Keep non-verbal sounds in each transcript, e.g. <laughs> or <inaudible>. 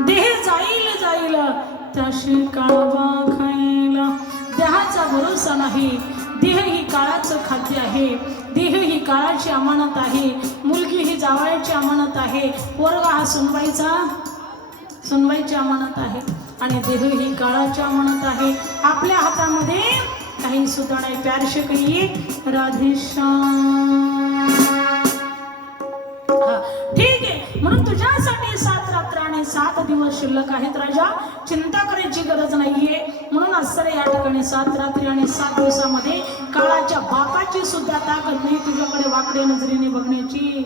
देह जाईल जाईल. त्याशी काळवा खायला देहाचा भरोसा नाही. देह ही काळाचं खाद्य आहे. देह ही काळाची अमानत आहे. मुलगी ही जावयाची अमानत आहे. वर्ग हा सुनबाईचा सुनबाईची अमानत आहे. आणि देह ही काळाची अमानत आहे. आपल्या हातामध्ये काही सुद्धा नाही. प्यारशे कहिये राधेश्याम. म्हणून तुझ्यासाठी सात रात्र आणि सात दिवस शिल्लक आहेत राजा. चिंता करायची गरज नाहीये. म्हणून असं या ठिकाणी सात रात्री आणि सात दिवसामध्ये काळाच्या बापाची सुद्धा ताकद नाही तुझ्याकडे वाकड्या नजरेने बघण्याची.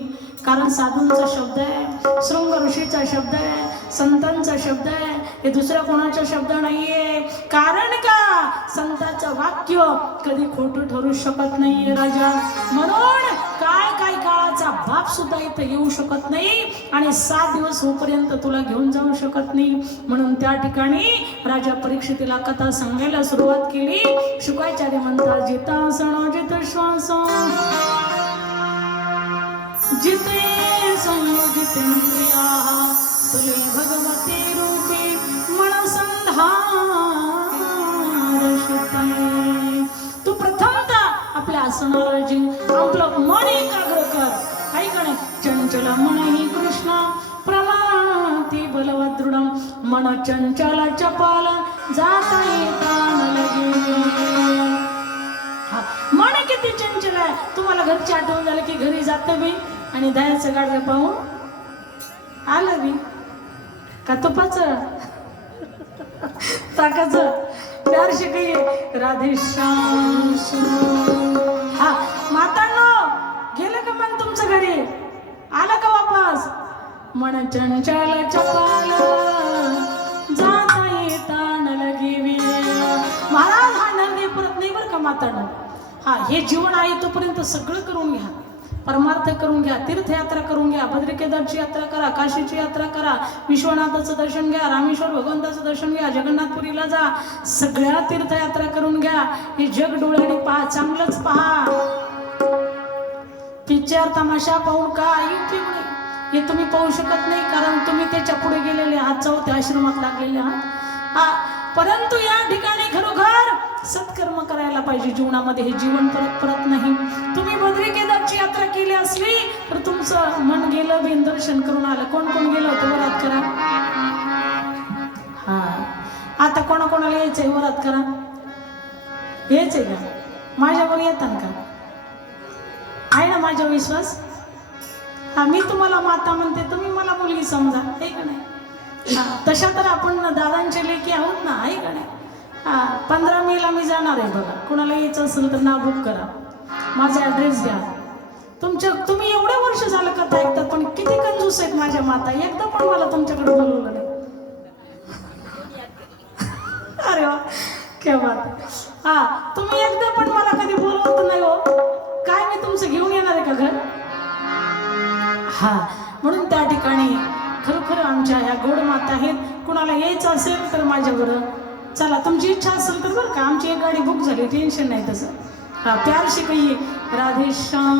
कारण साधूंचा शब्द आहे शृंग ऋषीचा शब्द आहे संतांचा शब्द आहे हे दुसऱ्या कोणाचा शब्द नाहीये. कारण का? संतांचं वाक्य कधी खोटं ठरू शकत नाहीये राजा. म्हणून त्याचा बाप सुद्धा इथं येऊ शकत नाही आणि सात दिवस होपर्यंत तुला घेऊन जाऊ शकत नाही. म्हणून त्या ठिकाणी राजा परीक्षितीला कथा सांगायला सुरुवात केली. शुकाचार्य म्हणतात जिता सण जित श्वास. जिते संयोजितेंद्रिया तुले भगवते रूपे मनसंधार तू प्रथमता आपल्या असणारा जीव आपलं मन एका कर. काही का नाही? चंचल मन कृष्ण प्रमाती बलवत दृढ. मन चंचल चपाल जाता येता लगे. हा, मन किती चंचल आहे? तुम्हाला घरची आठवण झालं की घरी जात बी आणि दह्याचं गाडगं पाहून आलं बी का तुपाच? ताकाचं? प्यारशी काही राधेश्याम हा घरी. आलं का वापस? मन चंचल चपाल जाता येता लगी महाराज हा नंदी परत नाही बरं का माताडा हा हे जीवन आहे तोपर्यंत सगळं करून घ्या. परमार्थ करून घ्या तीर्थयात्रा करून घ्या बद्रिकेदारची यात्रा करा काशीची यात्रा करा विश्वनाथाचं दर्शन घ्या रामेश्वर भगवंताचं दर्शन घ्या जगन्नाथपुरीला जा. सगळ्या तीर्थयात्रा करून घ्या. हे जग डोळ्याने पहा चांगलंच पहा. पिक्चर तमाशा पाहून काय उपयोग नाही. हे तुम्ही पाहू शकत नाही कारण तुम्ही त्याच्या पुढे गेलेले आहात चौथ्या आश्रमात लागलेले आहात. हा परंतु या ठिकाणी खरोखर सत्कर्म करायला पाहिजे जीवनामध्ये हे जीवन परत परत नाही. तुम्ही बद्री केदारची यात्रा केली असली तर तुमचं मन गेलं बिन दर्शन करून आलं. कोण कोण गेलं होतं? वरात करा. हा आता कोणाकोणाला यायचंय? वरात करा. यायचंय का? माझ्यावर येतात का? आहे ना माझा विश्वास? हा मी तुम्हाला माता म्हणते तुम्ही मला मुलगी समजा आहे का नाही? तशा तर आपण दादांचे लेखी आहोत ना आहे का नाही? हा पंधरा मेला मी जाणार आहे बघा. कुणाला यायचं असेल तर नाव बुक करा. माझा ॲड्रेस द्या तुमच्या तुम्ही एवढे वर्ष झालं कथा ऐकतात पण किती कंजूस आहेत माझ्या माता? एकदा पण मला तुमच्याकडे बोलवलं नाही. <laughs> अरे वा केव्हा हा तुम्ही एकदा पण मला कधी बोलवत नाही हो. हा. म्हणून त्या ठिकाणी खरोखर आमच्या ह्या गोड माता आहेत कुणाला यायचं असेल तर माझ्याबरोबर चला तुमची इच्छा असेल तर बरं का आमची एक गाडी बुक झाली टेन्शन नाही तसं. हा प्यार काही राधेश्याम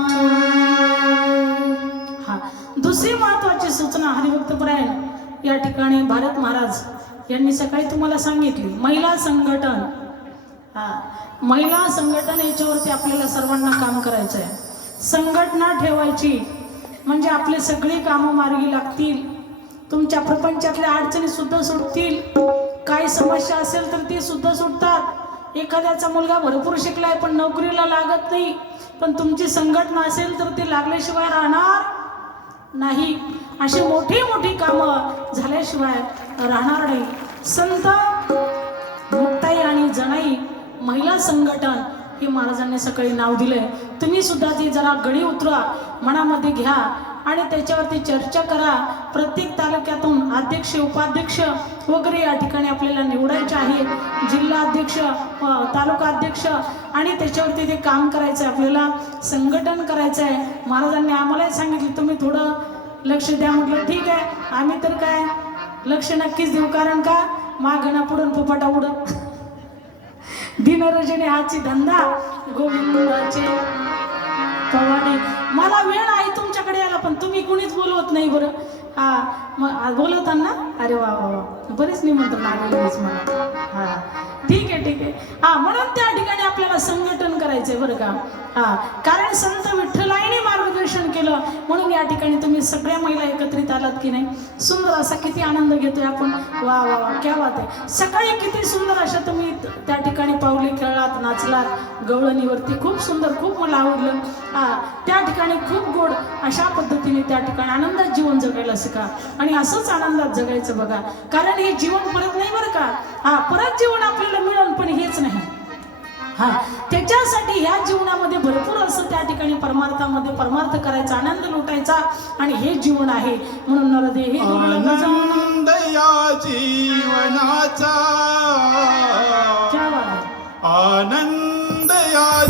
हा दुसरी महत्वाची सूचना हरिभक्तपरायण या ठिकाणी भारत महाराज यांनी सकाळी तुम्हाला सांगितली महिला संघटन. हा महिला संघटन याच्यावरती आपल्याला सर्वांना काम करायचं आहे संघटना ठेवायची. म्हणजे आपले सगळे कामं मार्गी लागतील. तुमच्या प्रपंचातल्या अडचणी सुद्धा सुटतील. काही समस्या असेल तर ती सुद्धा सुटतात. एखाद्याचा मुलगा भरपूर शिकलाय पण नोकरीला लागत नाही. पण तुमची संघटना असेल तर ते लागल्याशिवाय राहणार नाही. अशी मोठी मोठी कामं झाल्याशिवाय राहणार नाही. संत मुक्ताई आणि जणाई महिला संघटन हे महाराजांनी सकाळी नाव दिलंय. तुम्ही सुद्धा ती जरा गळी उतरा मनामध्ये घ्या आणि त्याच्यावरती चर्चा करा. प्रत्येक तालुक्यातून अध्यक्ष उपाध्यक्ष वगैरे या ठिकाणी आपल्याला निवडायचे आहे जिल्हा अध्यक्ष तालुका अध्यक्ष आणि त्याच्यावरती ते काम करायचं आहे आपल्याला संघटन करायचं आहे महाराजांनी आम्हालाही सांगितलं तुम्ही थोडं लक्ष द्या. म्हटलं ठीक आहे. आम्ही तर काय लक्ष नक्कीच देऊ. कारण का? मागणा पुढून पोपाटा उडत दिनरजने <laughs> हाची धंदा गोविंदाचे पवाने मला वेळ आहे तुमच्याकडे यायला पण तुम्ही कुणीच बोलवत नाही बरं. हा मग बोलवताना अरे वा वा वा. बरेच निमंत्रण आलेले आहेच मला. हा. ठीक आहे ठीक आहे. हा म्हणून त्या ठिकाणी आपल्याला संघटन करायचंय बरं का? हा कारण संत विठ्ठलाईने सेलिब्रेशन केलं. म्हणून या ठिकाणी तुम्ही सगळ्या महिला एकत्रित आलात की नाही? सुंदर असा किती आनंद घेतोय आपण. वा वा वा क्या बात आहे. सकाळी किती सुंदर अशा तुम्ही त्या ठिकाणी पावली खेळलात नाचलात. गवळणीवरती खूप सुंदर खूप मला आवडलं. हा त्या ठिकाणी खूप गोड अशा पद्धतीने त्या ठिकाणी आनंदात जीवन जगायला शिका. आणि असंच आनंदात जगायचं बघा. कारण हे जीवन परत नाही बरं का? हा परत जीवन आपल्याला मिळेल पण हेच नाही. हा त्याच्यासाठी ह्या जीवनामध्ये भरपूर त्या ठिकाणी परमार्थामध्ये परमार्थ करायचा आनंद लुटायचा आणि हे जीवन आहे. म्हणून नरदेही जीवनाचा. आनंद या